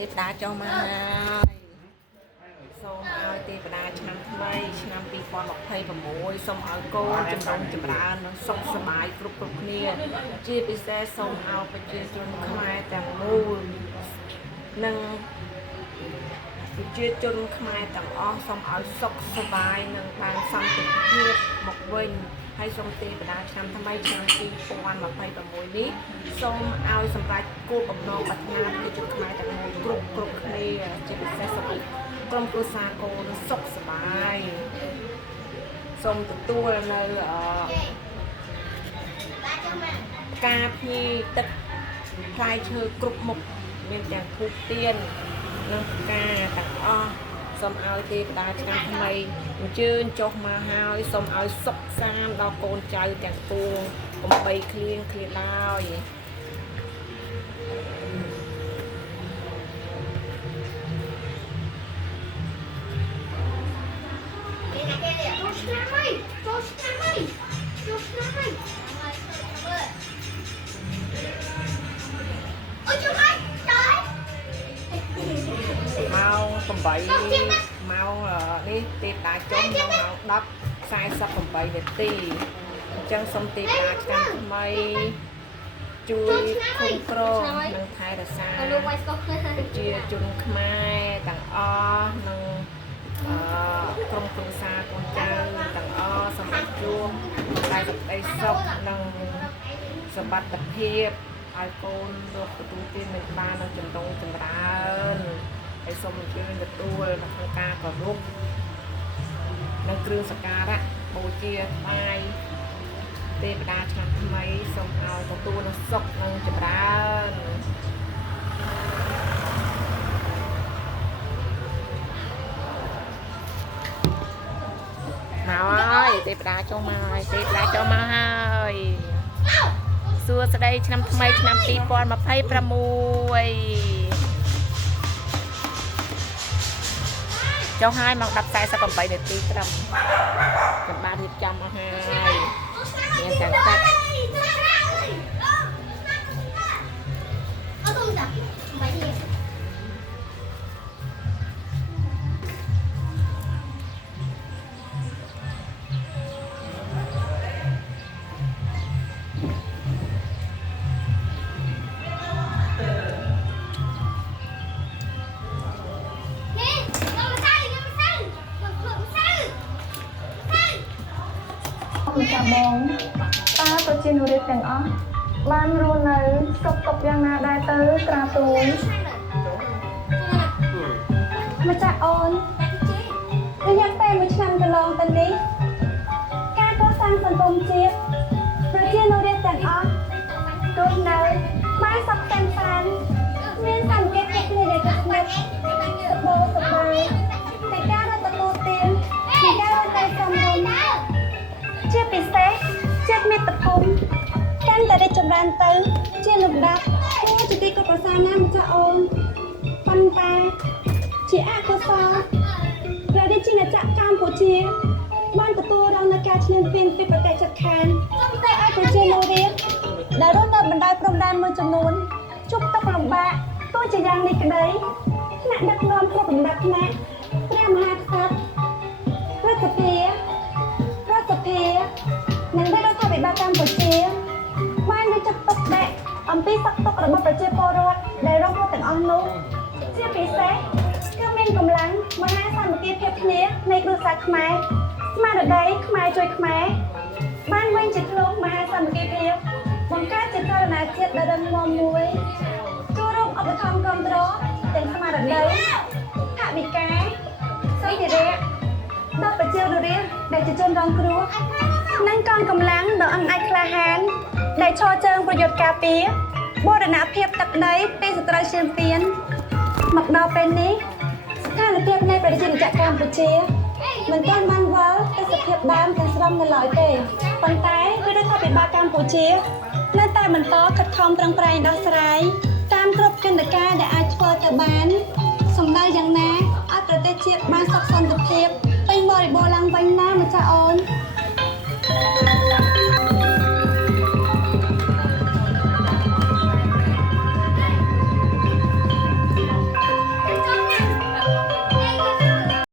ទេវតាចុះមកហើយសូមឲ្យទេវតាឆ្នាំថ្មីឆ្នាំ2026សូមឲ្យកូនចម្រុងចម្រើននិងសុខសប្បាយគ្រប់គ្នាជាពិសេសសូមឲ្យប្រជាជនខ្មែរទាំងមូលនិងប្រជាជនខ្មែរទាំងអស់សូមឲ្យសុខសប្បាយនិងបានសន្តិភាពមកវិញហើយសូមទេវតាឆ្នាំថ្មីឆ្នាំ2026នេះសូមឲ្យសម្រេចគោលបំណងប្រាថ្នាប្រជាជនខ្មែរទាំងមូលគ្រប់គ្នាជាពិសេសសូមឲ្យក្រុមគ្រួសារកូនសុខសប្បាយសូមទទួលនៅការភ្ញីទឹកផ្លែឈើគ្រប់មុខមានទាំងធូបទៀននិងផ្កាទាំងអស់សូមឲ្យទេវតាឆ្នាំថ្មីអញ្ជើញចុះមកហើយសូមឲ្យសុខសាន្តដល់កូនចៅទាំងពួងកុំបីឃ្លៀងឃ្លាតឡើយម៉ោង8ម៉ោងនេះទេវតាចុះម៉ោង10:48នាទីអញ្ចឹងសូមទេវតាឆ្នាំថ្មីជួយគ្រប់គ្រងនិងថែរក្សាប្រជាជនខ្មែរទាំងអស់និងក្រុមគ្រួសារកូនចៅទាំងអស់សូមជួបតែសេចក្តីសុខនិងសុវត្ថិភាពឲ្យកូនរកទទួលទាននឹងបាននិងចម្រុងចម្រើនហើយសូមអញ្ជើញទទួលក្នុងការគោរពនិងគ្រឿងសក្ការៈបូជាថ្វាយទេវតាឆ្នាំថ្មីសូមឲ្យទទួលនូវសុខនិងចម្រើនមកហើយទេវតាចុះមកហើយទេវតាចុះមកហើយសួស្តីឆ្នាំថ្មីឆ្នាំ2026ចុះហើយមក10:48នាទីត្រឹមខ្ញុំបានរៀបចំមកហើយមានទាំងកាត់ចាបងតើប្រជានុរាស្ត្រទាំងអស់បានរស់នៅសុខទុក្ខយ៉ាងណាដែរទៅត្រាទូលម្ចាស់អូនរយៈពេល1ឆ្នាំកន្លងទៅនេះការកសាងសង្គមជាតិប្រជានុរាស្ត្រទាំងអស់រស់នៅបានសុខសាន្តមានសន្តិភាពគ្នាដែលស្និទ្ធសុខសប្បាយតែការរត់ទទួលទាននិងការរត់ទៅសំរុំជាពិសេសជាតិមាតុភូមិកាន់តែរីកចម្រើនទៅជាលំដាប់គួរជាទីគោរពប្រសាណាម្ចាស់អូនប៉ុន្តែជាអកុសលព្រះរាជាណាចក្រកម្ពុជាបានទទួលរងនូវការឈ្លានពានពីប្រទេសជិតខាងតែឲ្យប្រជានុរាស្ត្រដែលរស់នៅបណ្ដោយព្រំដែនមួយចំនួនជួបទុក្ខលំបាកទោះជាយ៉ាងនេះក្តីថ្នាក់ដឹកនាំគ្រប់លំដាប់ថ្នាក់ព្រះមហាក្សត្ររដ្ឋសភានិងរដ្ឋាភិបាលកម្ពុជាបានយកចិត្តទុកដាក់អំពីសុខទុក្ខរបស់ប្រជាពលរដ្ឋដែលរងគ្រោះទាំងអស់នោះជាពិសេសគឺមានកម្លាំងមហាសាមគ្គីភាពគ្នានៃគ្រួសារខ្មែរស្មារតីខ្មែរជួយខ្មែរបានវិញជាធ្លុងមហាសាមគ្គីភាពបង្កើតជាចលនាជាតិដ៏រឹងមាំមួយចូលរួមឧបត្ថម្ភគ្រប់គ្រងទាំងស្មារតីថវិកាសម្ភារៈដល់ប្រជាពលរដ្ឋដែលជាជនរងគ្រោះនិងកងកម្លាំងដ៏អង់អាចក្លាហានដែលឈរជើងប្រយុទ្ធការពារបូរណភាពទឹកដីពីសត្រូវឈានពានមកដល់ពេលនេះស្ថានភាពនៃប្រជាជនកម្ពុជាមិនទាន់បានវិលទៅសភាពដើមទាំងស្រុងនៅឡើយទេប៉ុន្តែរដ្ឋាភិបាលកម្ពុជានៅតែបន្តខិតខំប្រឹងប្រែងដោះស្រាយតាមគ្រប់យន្តការដែលអាចធ្វើទៅបានសម្ដៅយ៉ាងណាឲ្យប្រទេសជាតិបានសុខសន្តិភាពពេញបរិបូរណ៍ឡើងវិញណា